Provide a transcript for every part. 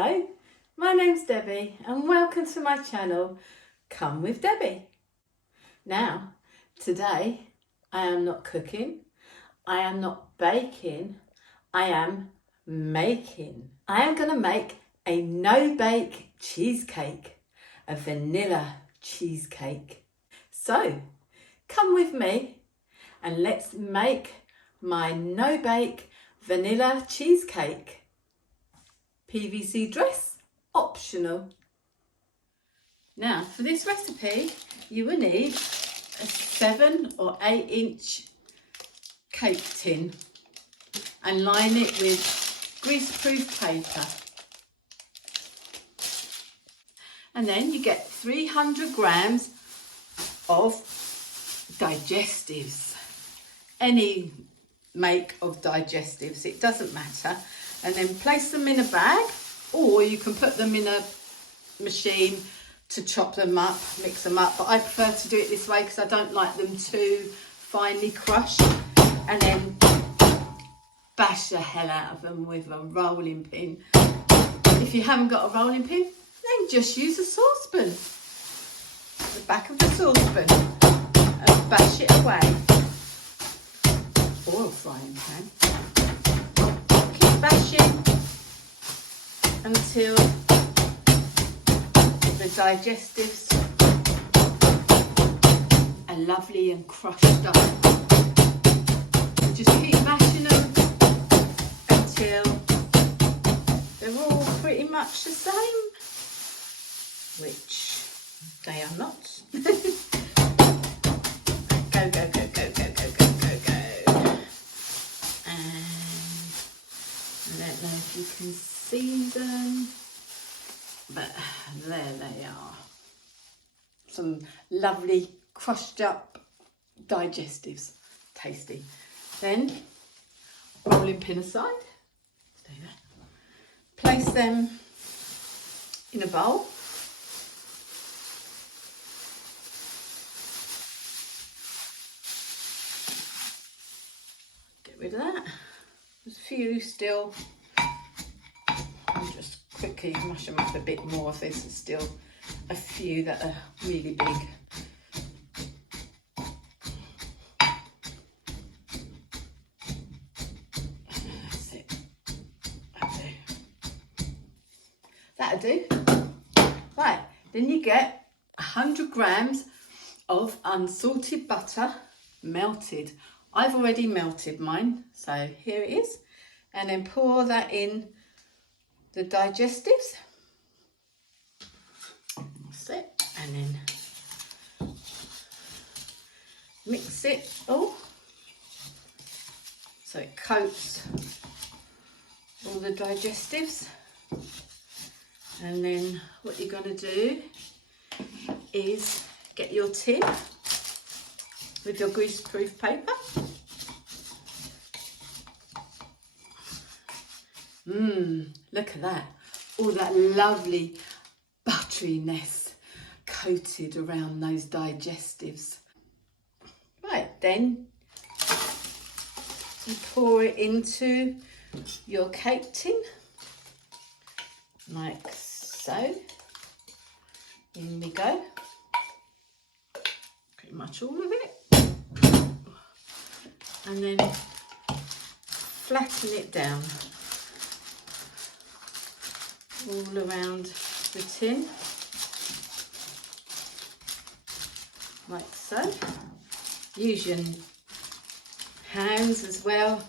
Hello, my name's Debbie and welcome to my channel, Come with Debbie. Now, today I am not cooking, I am not baking, I am making. I am going to make a no-bake cheesecake, a vanilla cheesecake. So, come with me and let's make my no-bake vanilla cheesecake. PVC dress, optional. Now for this recipe you will need a 7 or 8 inch cake tin and line it with grease-proof paper. And then you get 300 grams of digestives. Any make of digestives, it doesn't matter. And then place them in a bag, or you can put them in a machine to chop them up, mix them up. But I prefer to do it this way because I don't like them too finely crushed. And then bash the hell out of them with a rolling pin. If you haven't got a rolling pin, then just use a saucepan. The back of the saucepan and bash it away. Or a frying pan. Bashing until the digestives are lovely and crushed up. And just keep mashing them until they're all pretty much the same, which they are not. Go, go, go, go, go, go, go, go, go. And I don't know if you can see them, but there they are. Some lovely crushed up digestives, tasty. Then rolling pin aside, stay there. Place them in a bowl. Get rid of that. There's a few still. I'll just quickly mash them up a bit more if there's still a few that are really big. That's it. That'll do. Right, then you get 100 grams of unsalted butter, melted. I've already melted mine, so here it is. And then pour that in the digestives. That's it. And then mix it all so it coats all the digestives. And then what you're going to do is get your tin with your grease-proof paper. Look at that. All that lovely butteriness coated around those digestives. Right, then you pour it into your cake tin, like so. In we go. Pretty much all of it. And then flatten it down all around the tin, like so. Use your hands as well,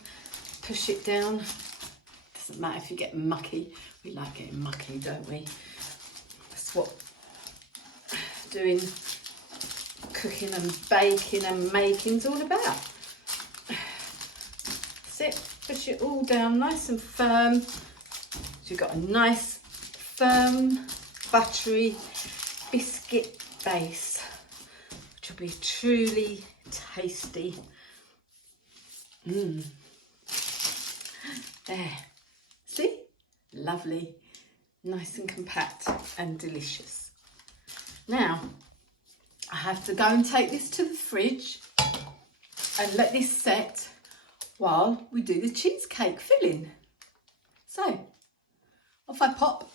push it down. Doesn't matter if you get mucky, we like getting mucky, don't we? That's what doing cooking and baking and making's all about. That's it, push it all down nice and firm. So you've got a nice firm buttery biscuit base, which will be truly tasty. There, see, lovely, nice and compact and delicious. Now I have to go and take this to the fridge and let this set while we do the cheesecake filling. So off I pop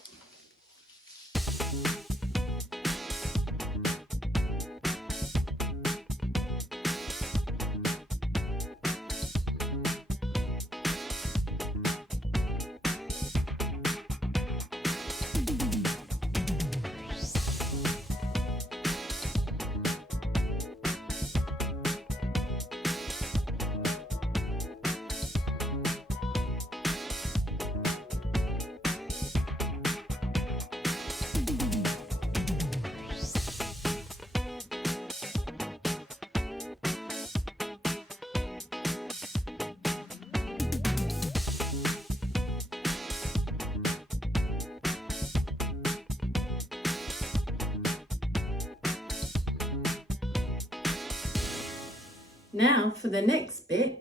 Now for the next bit,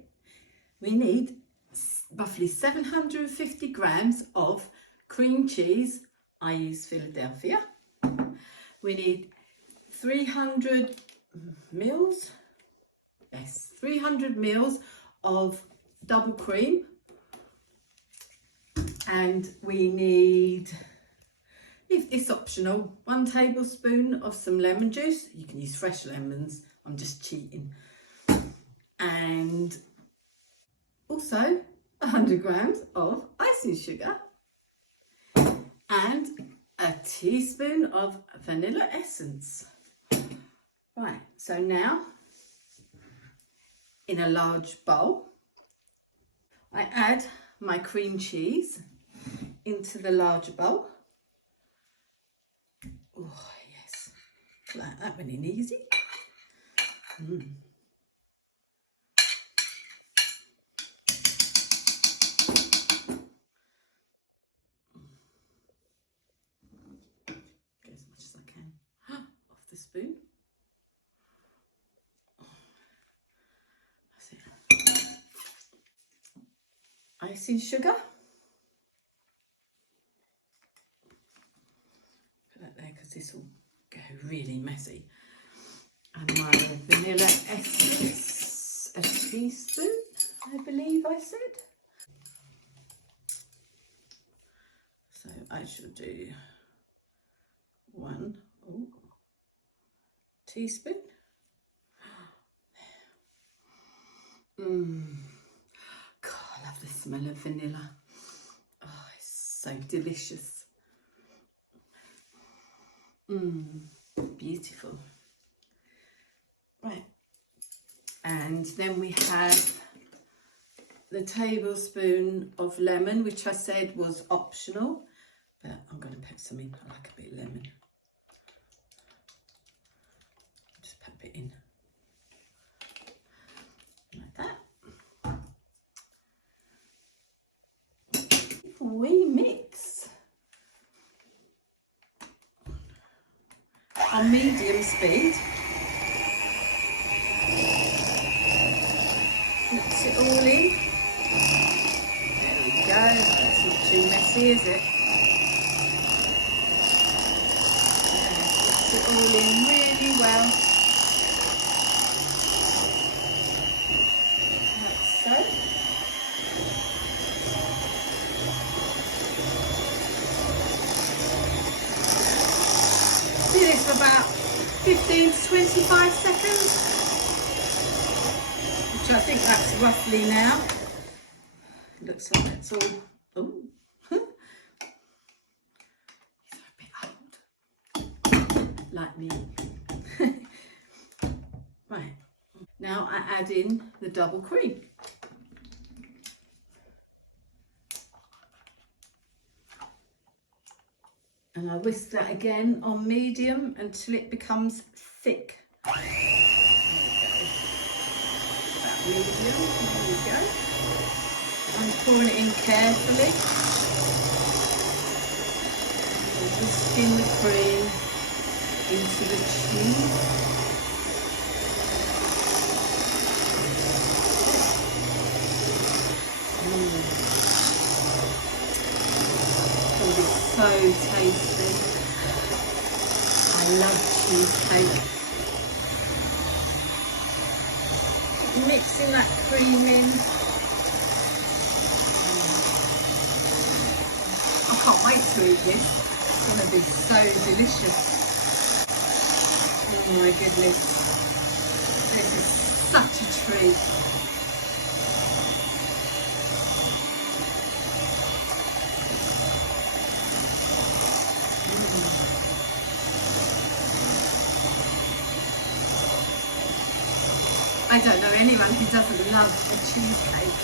we need roughly 750 grams of cream cheese. I use Philadelphia. We need 300 mils, 300 mils of double cream, and we need, it's optional, 1 tablespoon of some lemon juice. You can use fresh lemons, I'm just cheating. And also 100 grams of icing sugar and a teaspoon of vanilla essence. Right, so now in a large bowl, I add my cream cheese into the larger bowl. Oh yes, like that went in easy. Get as much as I can off the spoon. That's it. Icing sugar. Put that there because this will go really messy. And my vanilla essence, a teaspoon, I believe I said. So I should do 1 teaspoon. God, I love the smell of vanilla. Oh, it's so delicious. Beautiful. Right, and then we have the tablespoon of lemon, which I said was optional, but I'm going to put some in. I like a bit of lemon. Just put a bit in like that. We mix on medium speed. Mix it all in. There we go. That's not too messy, is it? Mix it all in really well. Like so. Do this for about 15 to 25 seconds. Which I think that's roughly now. Looks like it's all, oh, these are a bit old, like me. Right, now I add in the double cream. And I whisk that again on medium until it becomes thick. Medium, there we go. I'm pouring it in carefully. Whisking the cream into the cheese. Oh, it's so tasty. I love cheesecake. Mixing that cream in. I can't wait to eat this. It's going to be so delicious. Oh my goodness. This is such a treat. I don't know anyone who doesn't love a cheesecake.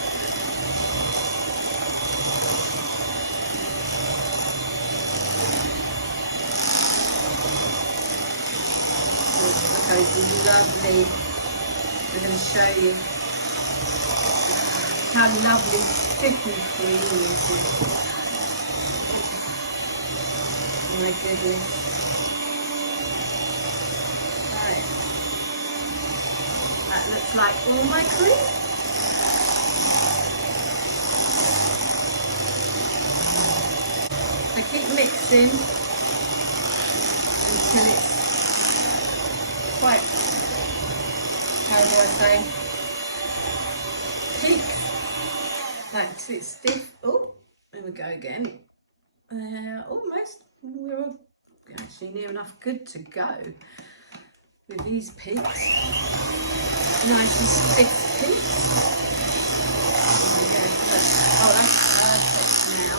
Okay, this is lovely. I'm going to show you how lovely thick and creamy it is. Oh my goodness. Right. That looks just like all my cream. I keep mixing until it's quite, how do I say, peaks, like till it's stiff. Oh, there we go again. Almost, we're actually near enough good to go with these peaks. Nice and stiff peaks. Oh, that's perfect now.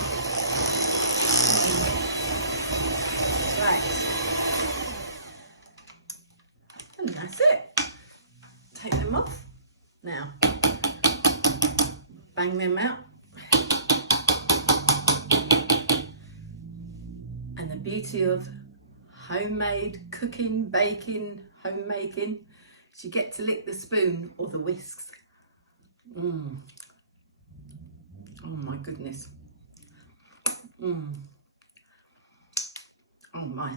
Right. And that's it. Take them off. Now, bang them out. And the beauty of homemade cooking, baking, homemaking is you get to lick the spoon or the whisks. Oh my goodness. Oh my.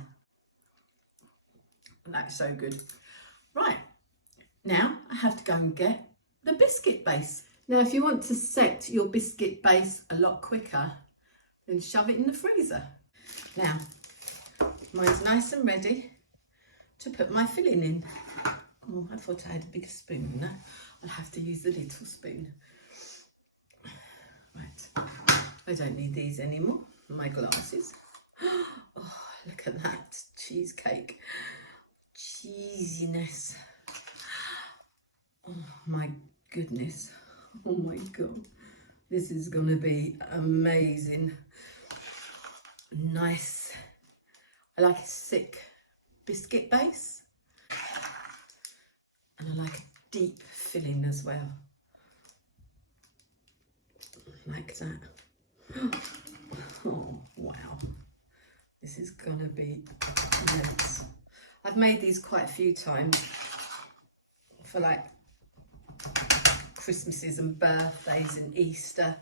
That's so good. Right, now I have to go and get the biscuit base. Now if you want to set your biscuit base a lot quicker, then shove it in the freezer. Now, mine's nice and ready to put my filling in. Oh, I thought I had a bigger spoon. No, I'll have to use the little spoon. Right, I don't need these anymore. My glasses. Oh, look at that cheesecake. Cheesiness. Oh my goodness. Oh my God. This is going to be amazing. Nice. I like a thick biscuit base. And I like a deep filling as well. Like that. Oh, wow. This is going to be nuts. I've made these quite a few times for like Christmases and birthdays and Easter.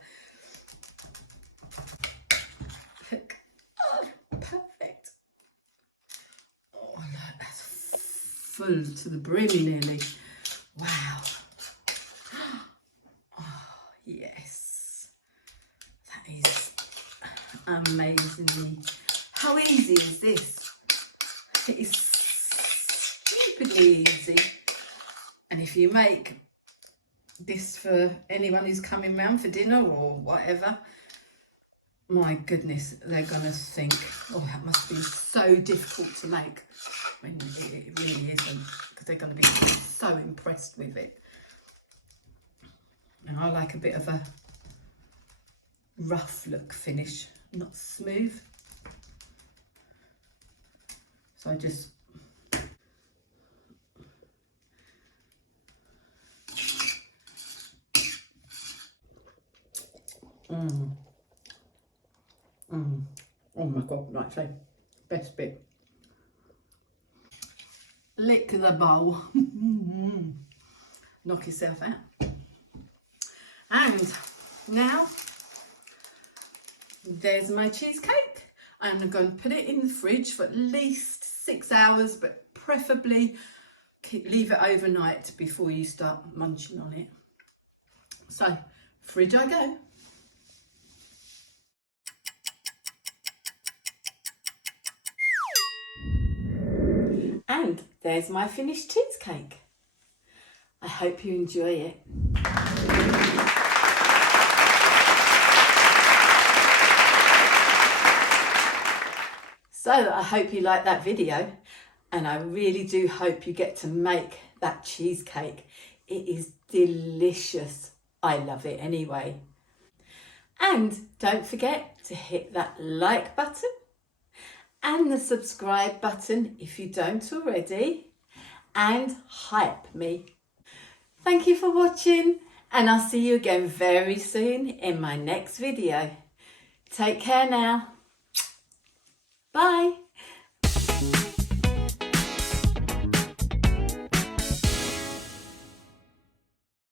Look. Oh, perfect. Oh, look, that's full to the brim nearly. Wow. Oh, yes. That is amazingly. How easy is this? It is stupidly easy. And if you make this for anyone who's coming round for dinner or whatever, my goodness, they're going to think, oh, that must be so difficult to make. When it really isn't, because they're going to be so impressed with it. And I like a bit of a rough look finish, not smooth. So I just oh my God, right, so best bit. Lick the bowl. Knock yourself out. And now there's my cheesecake. I'm going to put it in the fridge for at least 6 hours, but preferably leave it overnight before you start munching on it. So, fridge I go. And there's my finished cheesecake. I hope you enjoy it. So I hope you liked that video, and I really do hope you get to make that cheesecake. It is delicious. I love it anyway. And don't forget to hit that like button and the subscribe button if you don't already, and hype me. Thank you for watching, and I'll see you again very soon in my next video. Take care now. Bye.